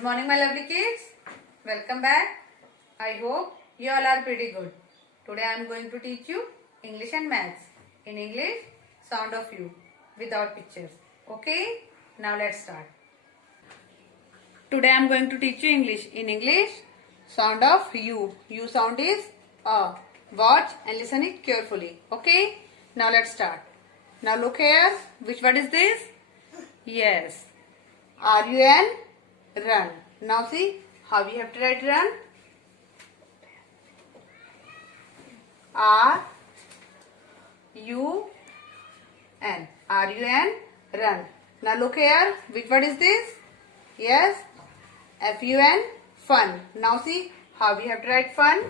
Good morning, my lovely kids. Welcome back. I hope you all are pretty good. Today I am going to teach you English and Maths. In English, sound of you without pictures. Okay? Now let's start. Today I am going to teach you English. In English, sound of you. You sound is a. Watch and listen it carefully. Okay? Now let's start. Now look here. Which word is this? Yes. R-U-N. Run. Now see how we have to write run. R-U-N. R-U-N. Run. Now look here. Which word is this? Yes. F-U-N. Fun. Now see how we have to write fun.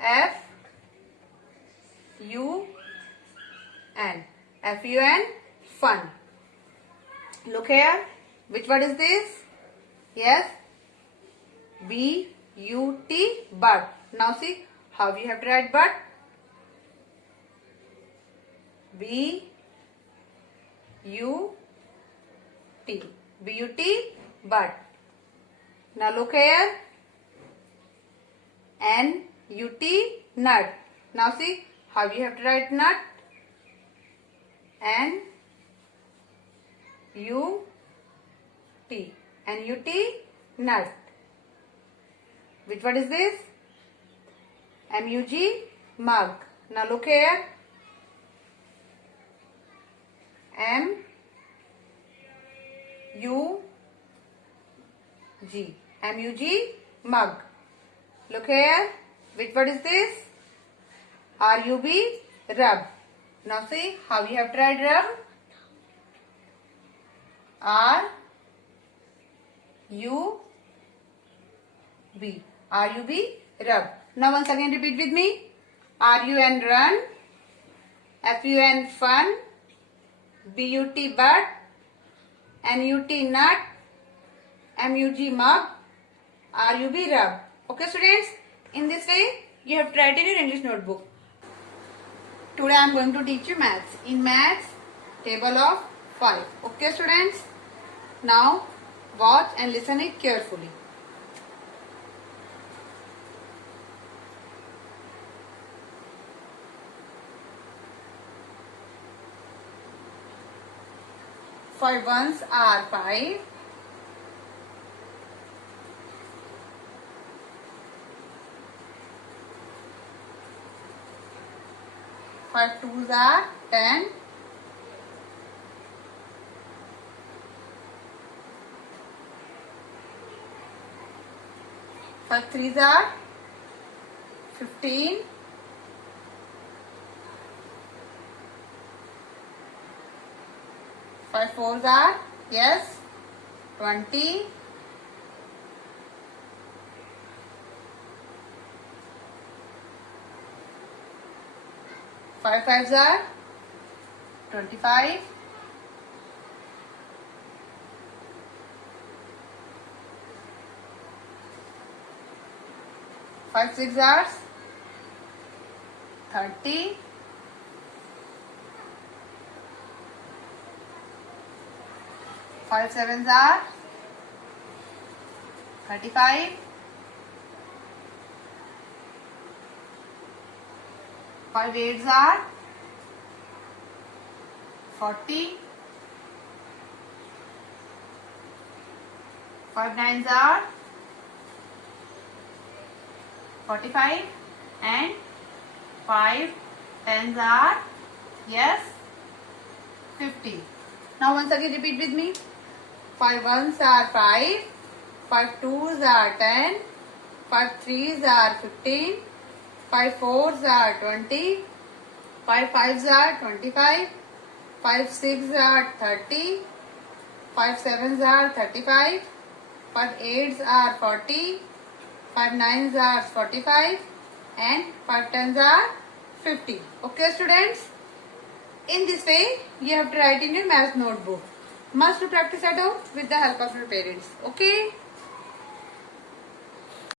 F-U-N. F-U-N. Fun. Look here. Which word is this? Yes. B-U-T. But. Now see how we have to write but. B-U-T. B-U-T. But. Now look here. N-U-T. Nut. Now see how we have to write nut. N-U-T. N-U-T. Nut. Which word is this? M-U-G. Mug. Now look here. M-U-G. M-U-G. Mug. Look here. Which word is this? R-U-B. Rub. Now see how we have to write rub. R-U-B. R-U-B. Rub. Now once again repeat with me. R-U-N. Run. F-U-N. Fun. B-U-T. But. N-U-T. Nut. M-U-G. Mug. R-U-B. Rub. Okay students? In this way you have to write in your English notebook. Today I am going to teach you maths. In maths, table of 5. Okay students? Now watch and listen it carefully. Five ones are 5. Five twos are 10. Five threes are 15. Five fours are, yes, 20. Five fives are 25. Five six are 30. Five sevens are 35. Five eights are 40. Five nines are 45. And five tens are, yes, 50. Now once again repeat with me. Five ones are 5. Five twos are 10. Five threes are 15. Five fours are 20. Five fives are 25. Five six are 30. Five sevens are 35. Five eights are 40. Five nines are 45. And five tens are 50. Okay students? In this way, you have to write in your math notebook. Must practice at home with the help of your parents. Okay?